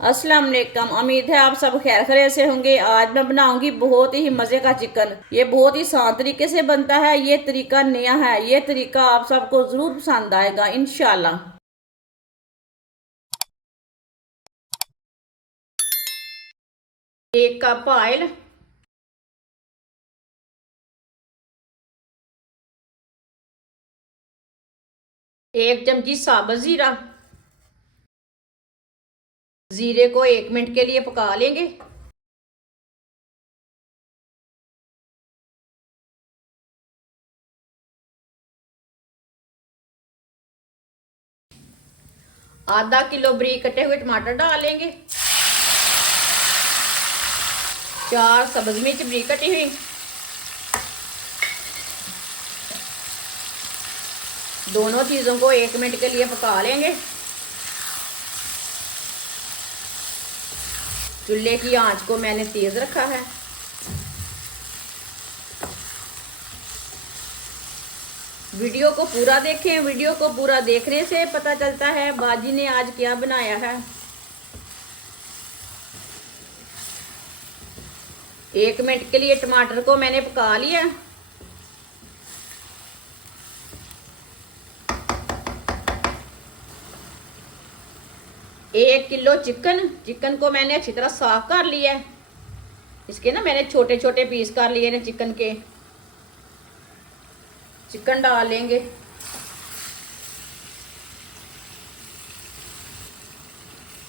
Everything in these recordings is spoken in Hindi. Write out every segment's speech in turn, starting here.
अस्सलाम वालेकुम। उम्मीद है आप सब खैर खैरियत से होंगे। आज मैं बनाऊंगी बहुत ही मज़े का चिकन। ये बहुत ही आसान तरीके से बनता है। ये तरीका नया है। ये तरीका आप सबको ज़रूर पसंद आएगा इंशाल्लाह। 1 कप ऑयल, 1 चमची साबुत ज़ीरा। ज़ीरे को 1 मिनट के लिए पका लेंगे। आधा किलो बारीक कटे हुए टमाटर डाल लेंगे। 4 सब्ज़ मिर्च बारीक कटी हुई। दोनों चीज़ों को 1 मिनट के लिए पका लेंगे। चूल्हे की आंच को मैंने तेज़ रखा है। वीडियो को पूरा देखें। वीडियो को पूरा देखने से पता चलता है बाजी ने आज क्या बनाया है। 1 मिनट के लिए टमाटर को मैंने पका लिया। एक किलो चिकन को मैंने अच्छी तरह साफ कर लिया है। इसके ना मैंने छोटे छोटे पीस कर लिए ना चिकन के। चिकन डाल लेंगे।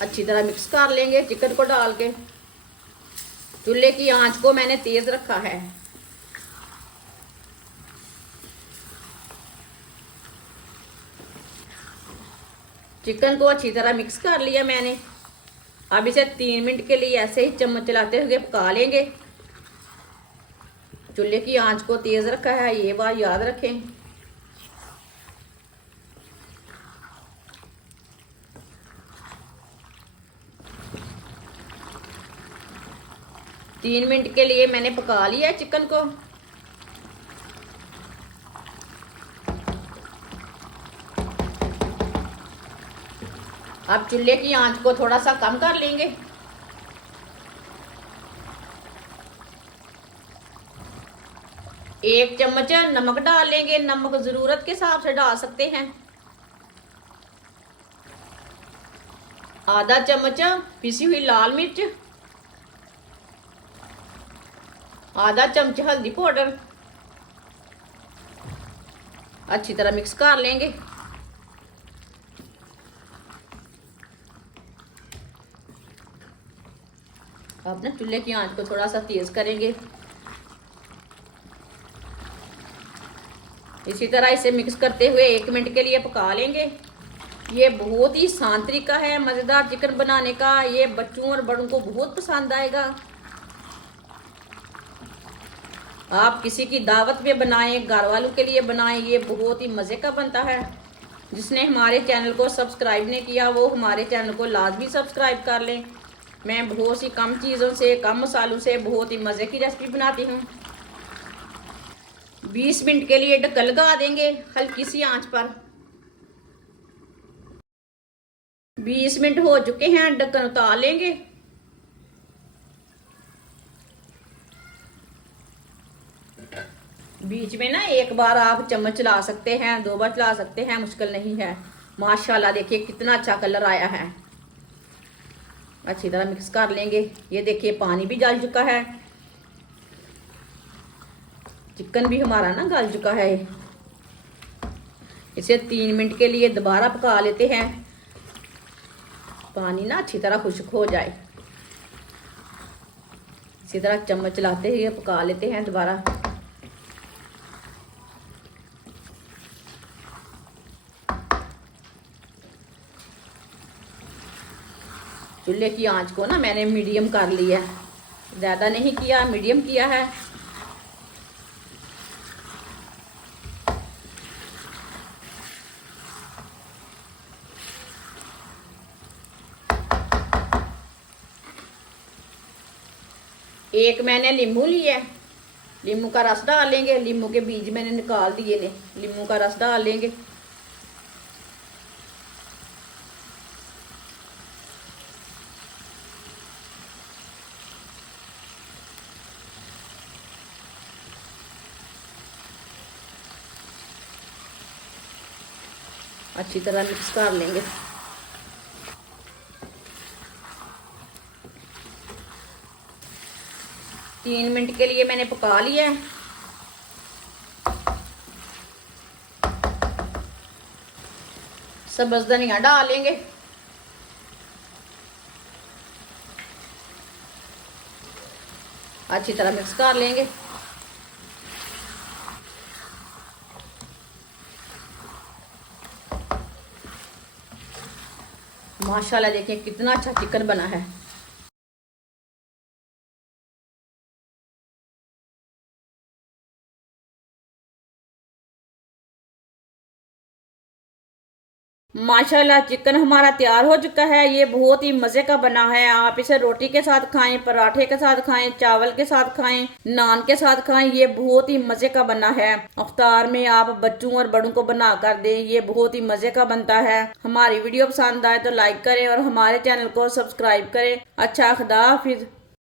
अच्छी तरह मिक्स कर लेंगे चिकन को डाल के। चूल्हे की आंच को मैंने तेज रखा है। चिकन को अच्छी तरह मिक्स कर लिया मैंने। अब इसे 3 मिनट के लिए ऐसे ही चम्मच चलाते हुए पका लेंगे। चूल्हे की आंच को तेज रखा है, ये बात याद रखें। तीन मिनट के लिए मैंने पका लिया है चिकन को। अब चूल्हे की आंच को थोड़ा सा कम कर लेंगे। एक चम्मच नमक डाल लेंगे। नमक जरूरत के हिसाब से डाल सकते हैं। आधा चम्मच पिसी हुई लाल मिर्च। आधा चम्मच हल्दी पाउडर। अच्छी तरह मिक्स कर लेंगे। अब ना चूल्हे की आंच को थोड़ा सा तेज करेंगे। इसी तरह इसे मिक्स करते हुए 1 मिनट के लिए पका लेंगे। ये बहुत ही आसान तरीका है मज़ेदार चिकन बनाने का। ये बच्चों और बड़ों को बहुत पसंद आएगा। आप किसी की दावत में बनाएं, घर वालों के लिए बनाएं। ये बहुत ही मज़े का बनता है। जिसने हमारे चैनल को सब्सक्राइब नहीं किया वो हमारे चैनल को लाजमी सब्सक्राइब कर लें। मैं बहुत सी कम चीज़ों से, कम मसालों से बहुत ही मज़े की रेसिपी बनाती हूँ। 20 मिनट के लिए ढक्कन लगा देंगे हल्की सी आंच पर। 20 मिनट हो चुके हैं, ढक्कन उतार लेंगे। बीच में ना एक बार आप चम्मच चला सकते हैं, 2 बार चला सकते हैं, मुश्किल नहीं है। माशाल्लाह देखिए कितना अच्छा कलर आया है। अच्छी तरह मिक्स कर लेंगे। ये देखिए पानी भी जल चुका है। चिकन भी हमारा ना गल चुका है। इसे 3 मिनट के लिए दोबारा पका लेते हैं। पानी ना अच्छी तरह खुश्क हो जाए। इसी तरह चम्मच चलाते हुए पका लेते हैं दोबारा। चूल्हे की आंच को ना मैंने मीडियम कर लिया है। ज़्यादा नहीं किया, मीडियम किया है। एक मैंने नींबू लिया है। नींबू का रस डाल लेंगे। नींबू के बीज मैंने निकाल दिए ने। नींबू का रस डाल लेंगे। अच्छी तरह मिक्स कर लेंगे। 3 मिनट के लिए मैंने पका लिया है। सब्ज़ धनिया डालेंगे। अच्छी तरह मिक्स कर लेंगे। माशाल्लाह देखिए कितना अच्छा चिकन बना है। माशाल्लाह चिकन हमारा तैयार हो चुका है। ये बहुत ही मज़े का बना है। आप इसे रोटी के साथ खाएं, पराठे के साथ खाएं, चावल के साथ खाएं, नान के साथ खाएं। ये बहुत ही मज़े का बना है। अफ्तार में आप बच्चों और बड़ों को बना कर दें, ये बहुत ही मज़े का बनता है। हमारी वीडियो पसंद आए तो लाइक करें और हमारे चैनल को सब्सक्राइब करें। अच्छा, खुदा हाफिज़।